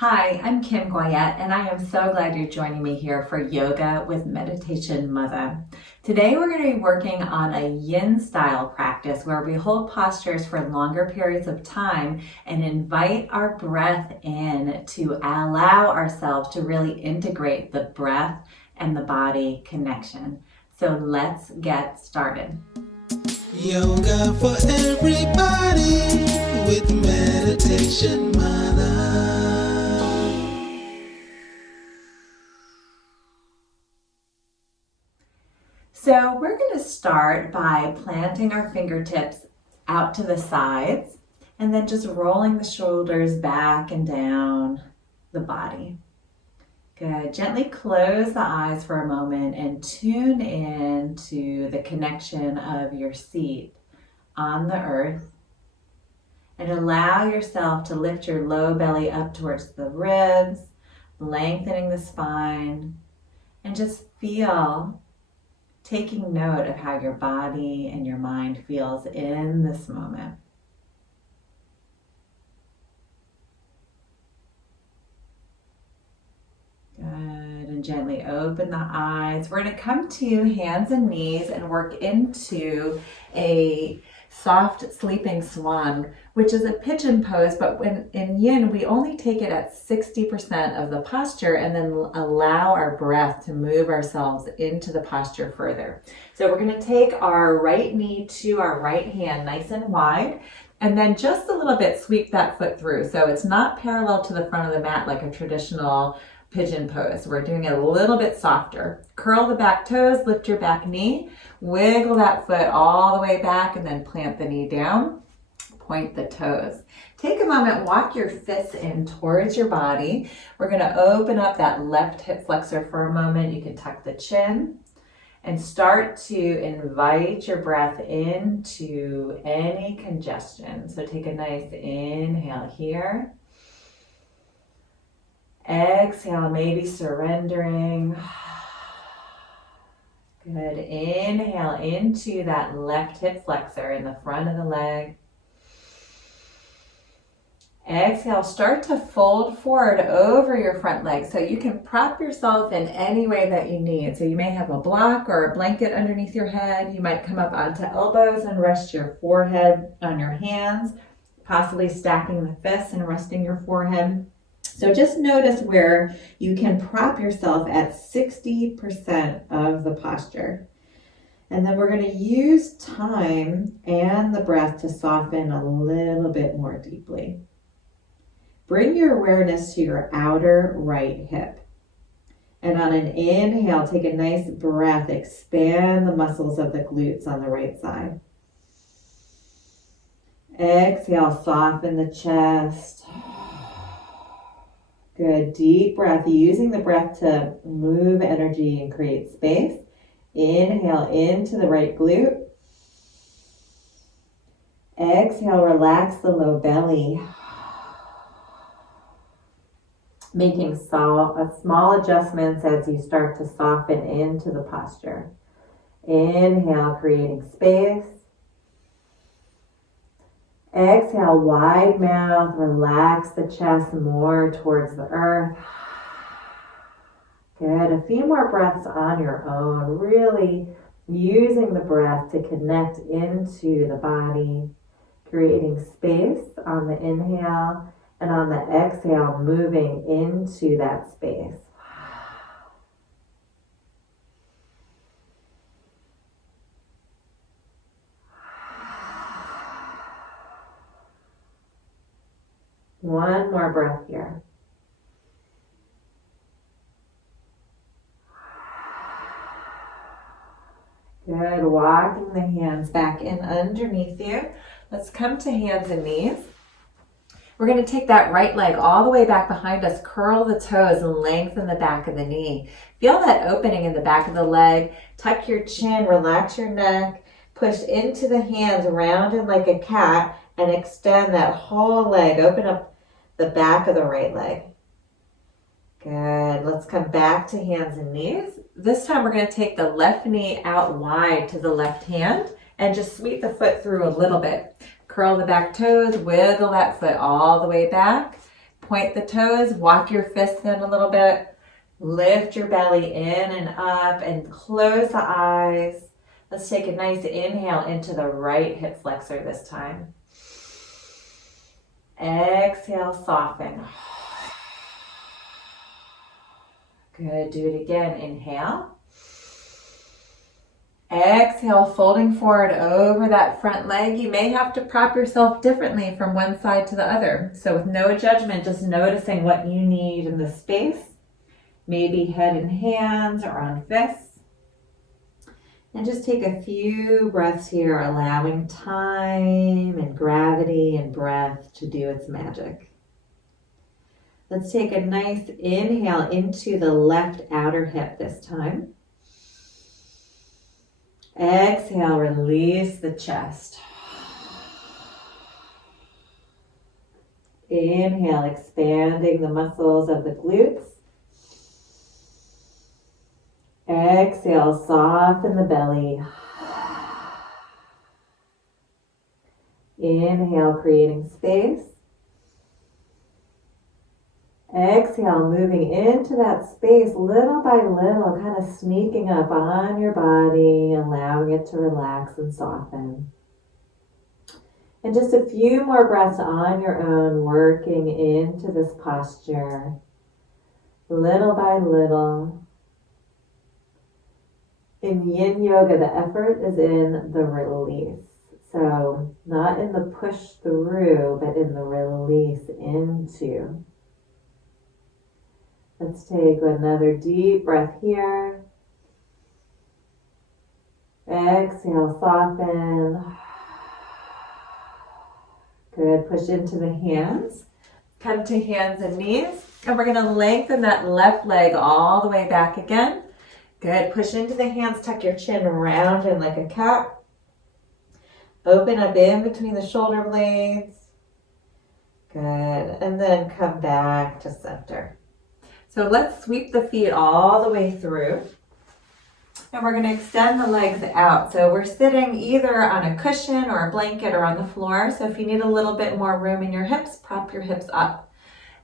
Hi, I'm Kim Goyette, and I am so glad you're joining me here for Yoga with Meditation Mutha. Today we're going to be working on a Yin style practice where we hold postures for longer periods of time and invite our breath in to allow ourselves to really integrate the breath and the body connection. So let's get started. Yoga for everybody with Meditation Mutha. So we're going to start by planting our fingertips out to the sides and then just rolling the shoulders back and down the body. Good. Gently close the eyes for a moment and tune in to the connection of your seat on the earth. And allow yourself to lift your low belly up towards the ribs, lengthening the spine, and just feel, taking note of how your body and your mind feels in this moment. Good, and gently open the eyes. We're going to come to hands and knees and work into a soft sleeping swan, which is a pigeon pose, but when in Yin, we only take it at 60% of the posture and then allow our breath to move ourselves into the posture further. So we're going to take our right knee to our right hand nice and wide, and then just a little bit sweep that foot through. So it's not parallel to the front of the mat like a traditional pigeon pose. We're doing it a little bit softer. Curl the back toes, lift your back knee, wiggle that foot all the way back, and then plant the knee down. Point the toes. Take a moment, walk your fists in towards your body. We're going to open up that left hip flexor for a moment. You can tuck the chin and start to invite your breath into any congestion. So take a nice inhale here. Exhale, maybe surrendering. Good. Inhale into that left hip flexor in the front of the leg. Exhale, start to fold forward over your front leg. So you can prop yourself in any way that you need. So you may have a block or a blanket underneath your head. You might come up onto elbows and rest your forehead on your hands, possibly stacking the fists and resting your forehead. So just notice where you can prop yourself at 60% of the posture. And then we're going to use time and the breath to soften a little bit more deeply. Bring your awareness to your outer right hip. And on an inhale, take a nice breath. Expand the muscles of the glutes on the right side. Exhale, soften the chest. Good, deep breath, using the breath to move energy and create space. Inhale into the right glute. Exhale, relax the low belly. Making small adjustments as you start to soften into the posture. Inhale, creating space. Exhale, wide mouth, relax the chest more towards the earth. Good, a few more breaths on your own, really using the breath to connect into the body, creating space on the inhale, and on the exhale, moving into that space. One more breath here. Good. Walking the hands back in underneath you. Let's come to hands and knees. We're going to take that right leg all the way back behind us, curl the toes and lengthen the back of the knee. Feel that opening in the back of the leg. Tuck your chin, relax your neck, push into the hands, rounded like a cat, and extend that whole leg. Open up the back of the right leg. Good. Let's come back to hands and knees. This time we're going to take the left knee out wide to the left hand and just sweep the foot through a little bit. Curl the back toes, wiggle that foot all the way back. Point the toes, walk your fists in a little bit. Lift your belly in and up and close the eyes. Let's take a nice inhale into the right hip flexor this time. Exhale, soften. Good, do it again. Inhale. Exhale, folding forward over that front leg. You may have to prop yourself differently from one side to the other. So with no judgment, just noticing what you need in the space. Maybe head and hands or on fists. And just take a few breaths here, allowing time and gravity and breath to do its magic. Let's take a nice inhale into the left outer hip this time. Exhale, release the chest. Inhale, expanding the muscles of the glutes. Exhale, soften the belly. Inhale, creating space. Exhale, moving into that space little by little, kind of sneaking up on your body, allowing it to relax and soften. And just a few more breaths on your own, working into this posture, little by little. In Yin Yoga, the effort is in the release. So not in the push through, but in the release into. Let's take another deep breath here. Exhale, soften. Good, push into the hands. Come to hands and knees. And we're gonna lengthen that left leg all the way back again. Good, push into the hands, tuck your chin round in like a cat. Open up in between the shoulder blades. Good, and then come back to center. So let's sweep the feet all the way through. And we're gonna extend the legs out. So we're sitting either on a cushion or a blanket or on the floor. So if you need a little bit more room in your hips, prop your hips up.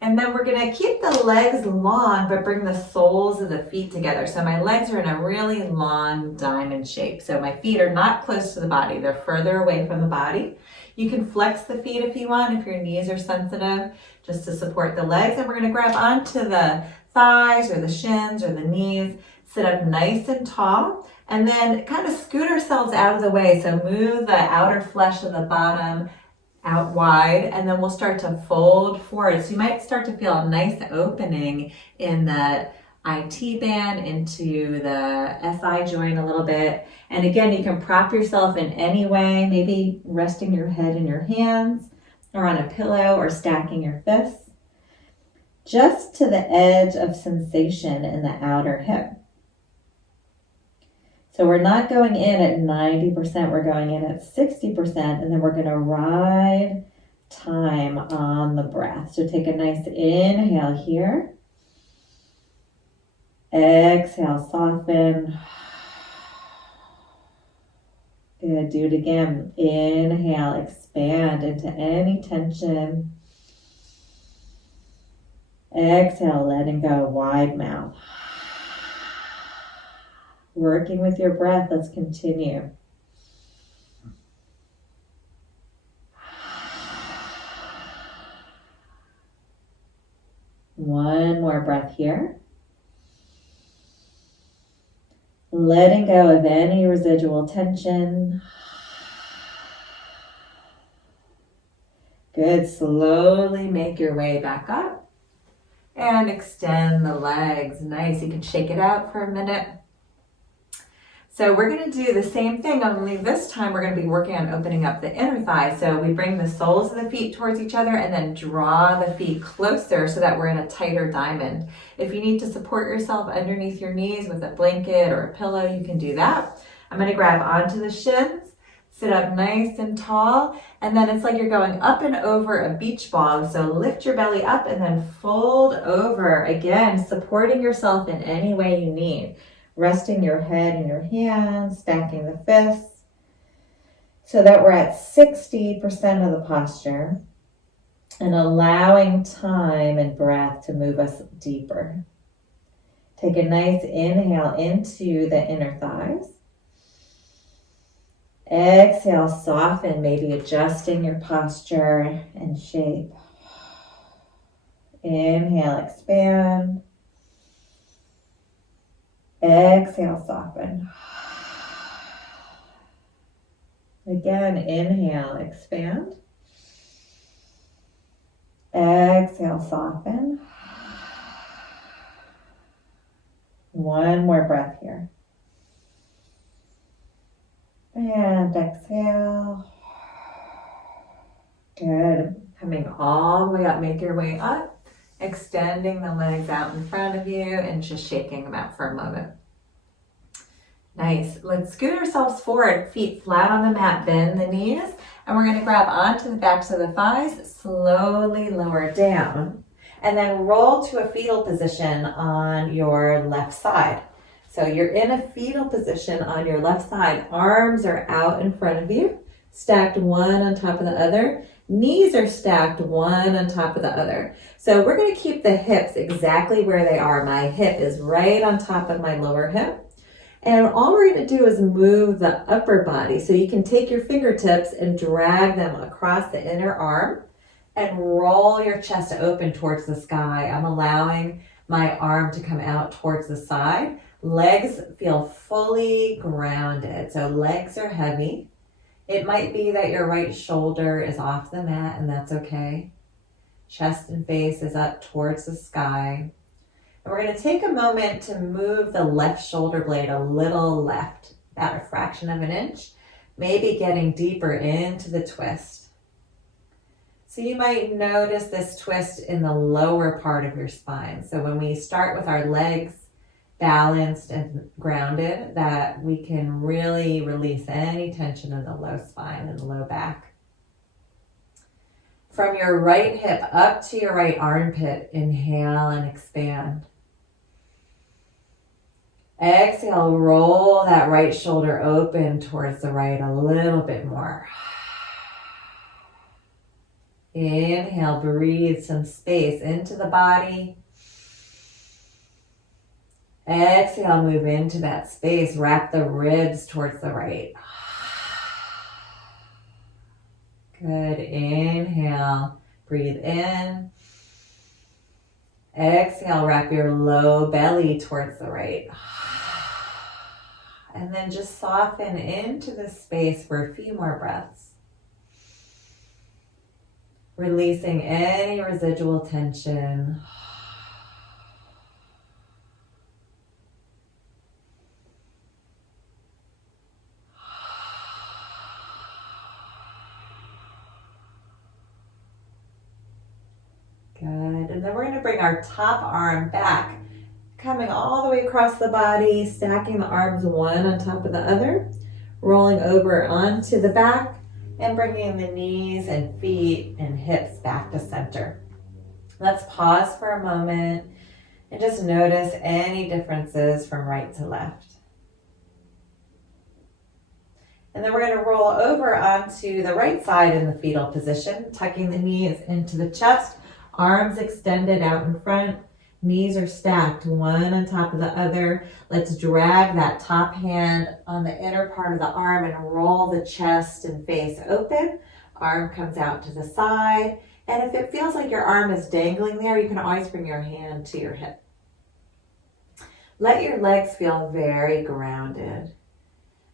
And then we're gonna keep the legs long, but bring the soles of the feet together. So my legs are in a really long diamond shape. So my feet are not close to the body. They're further away from the body. You can flex the feet if you want, if your knees are sensitive, just to support the legs. And we're gonna grab onto the thighs or the shins or the knees, sit up nice and tall, and then kind of scoot ourselves out of the way. So move the outer flesh of the bottom out wide, and then we'll start to fold forward. So you might start to feel a nice opening in the IT band into the SI joint a little bit. And again, you can prop yourself in any way, maybe resting your head in your hands or on a pillow or stacking your fists, just to the edge of sensation in the outer hip. So we're not going in at 90%, we're going in at 60%, and then we're gonna ride time on the breath. So take a nice inhale here. Exhale, soften. Good, do it again. Inhale, expand into any tension. Exhale, letting go, wide mouth. Working with your breath, let's continue. One more breath here. Letting go of any residual tension. Good, slowly make your way back up and extend the legs. Nice, you can shake it out for a minute. So we're going to do the same thing, only this time we're going to be working on opening up the inner thigh. So we bring the soles of the feet towards each other and then draw the feet closer so that we're in a tighter diamond. If you need to support yourself underneath your knees with a blanket or a pillow, you can do that. I'm going to grab onto the shins, sit up nice and tall, and then it's like you're going up and over a beach ball. So lift your belly up and then fold over. Again, supporting yourself in any way you need. Resting your head in your hands, stacking the fists, so that we're at 60% of the posture. and allowing time and breath to move us deeper. Take a nice inhale into the inner thighs. Exhale, soften, maybe adjusting your posture and shape. Inhale, expand. Exhale, soften. Again, inhale, expand. Exhale, soften. One more breath here. And exhale. Good. Coming all the way up, make your way up. Extending the legs out in front of you and just shaking them out for a moment. Nice. Let's scoot ourselves forward, feet flat on the mat, bend the knees, and we're going to grab onto the backs of the thighs, slowly lower down, and then roll to a fetal position on your left side. So you're in a fetal position on your left side. Arms are out in front of you, stacked one on top of the other. Knees are stacked one on top of the other. So we're going to keep the hips exactly where they are. My hip is right on top of my lower hip. And all we're going to do is move the upper body. So you can take your fingertips and drag them across the inner arm and roll your chest open towards the sky. I'm allowing my arm to come out towards the side. Legs feel fully grounded. So legs are heavy. It might be that your right shoulder is off the mat, and that's okay. Chest and face is up towards the sky. And we're going to take a moment to move the left shoulder blade a little left, about a fraction of an inch, maybe getting deeper into the twist. So you might notice this twist in the lower part of your spine. So when we start with our legs balanced and grounded, that we can really release any tension in the low spine and the low back. From your right hip up to your right armpit, inhale and expand. Exhale, roll that right shoulder open towards the right a little bit more. Inhale, breathe some space into the body. Exhale, move into that space. Wrap the ribs towards the right. Good. Inhale, breathe in. Exhale, wrap your low belly towards the right. And then just soften into the space for a few more breaths. Releasing any residual tension. Good. And then we're going to bring our top arm back, coming all the way across the body, stacking the arms one on top of the other, rolling over onto the back, and bringing the knees and feet and hips back to center. Let's pause for a moment and just notice any differences from right to left. And then we're going to roll over onto the right side in the fetal position, tucking the knees into the chest, arms extended out in front, knees are stacked one on top of the other. Let's drag that top hand on the inner part of the arm and roll the chest and face open. Arm comes out to the side. And if it feels like your arm is dangling there, you can always bring your hand to your hip. Let your legs feel very grounded.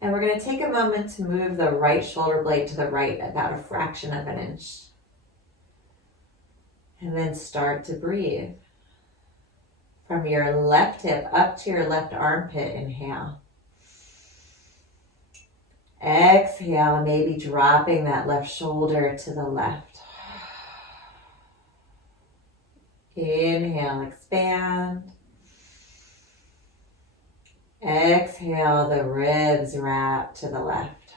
And we're going to take a moment to move the right shoulder blade to the right about a fraction of an inch. And then start to breathe. From your left hip up to your left armpit, inhale. Exhale, maybe dropping that left shoulder to the left. Inhale, expand. Exhale, the ribs wrap to the left.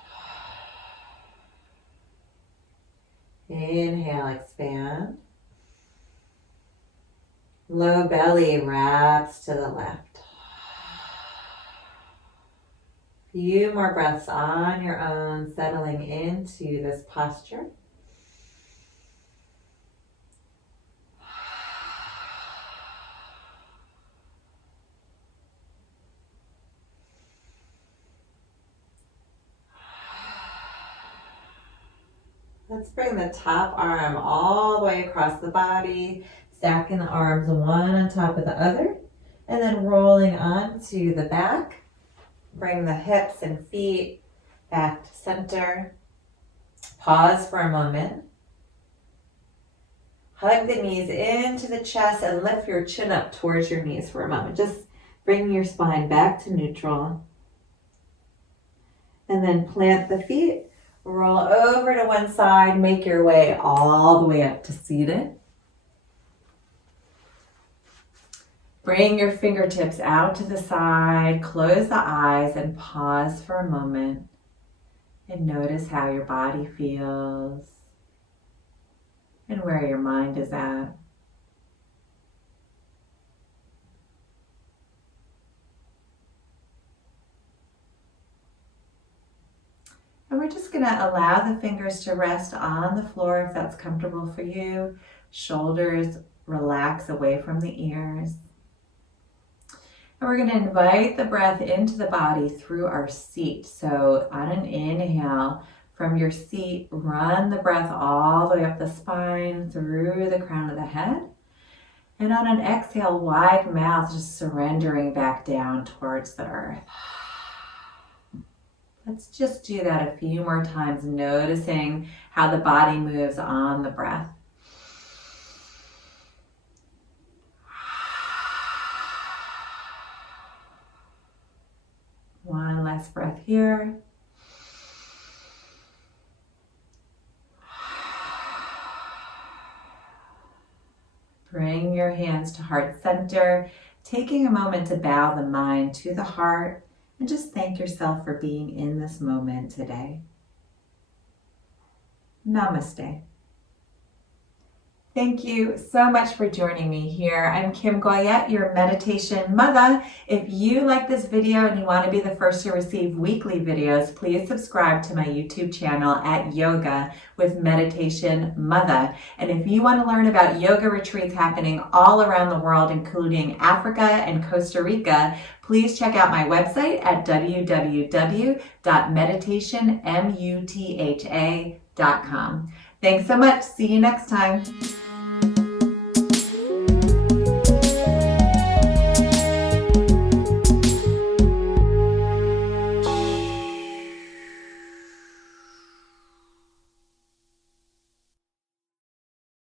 Inhale, expand. Low belly wraps to the left. Few more breaths on your own, settling into this posture. Let's bring the top arm all the way across the body, stacking the arms one on top of the other, and then rolling onto the back. Bring the hips and feet back to center. Pause for a moment. Hug the knees into the chest and lift your chin up towards your knees for a moment. Just bring your spine back to neutral. And then plant the feet. Roll over to one side. Make your way all the way up to seated. Bring your fingertips out to the side. Close the eyes and pause for a moment. And notice how your body feels and where your mind is at. And we're just going to allow the fingers to rest on the floor if that's comfortable for you. Shoulders relax away from the ears. And we're going to invite the breath into the body through our seat. So on an inhale from your seat, run the breath all the way up the spine, through the crown of the head. And on an exhale, wide mouth, just surrendering back down towards the earth. Let's just do that a few more times, noticing how the body moves on the breath. One last breath here. Bring your hands to heart center, taking a moment to bow the mind to the heart and just thank yourself for being in this moment today. Namaste. Thank you so much for joining me here. I'm Kim Goyette, your Meditation Mutha. If you like this video and you want to be the first to receive weekly videos, please subscribe to my YouTube channel at Yoga with Meditation Mutha. And if you want to learn about yoga retreats happening all around the world, including Africa and Costa Rica, please check out my website at www.meditationmutha.com. Thanks so much. See you next time.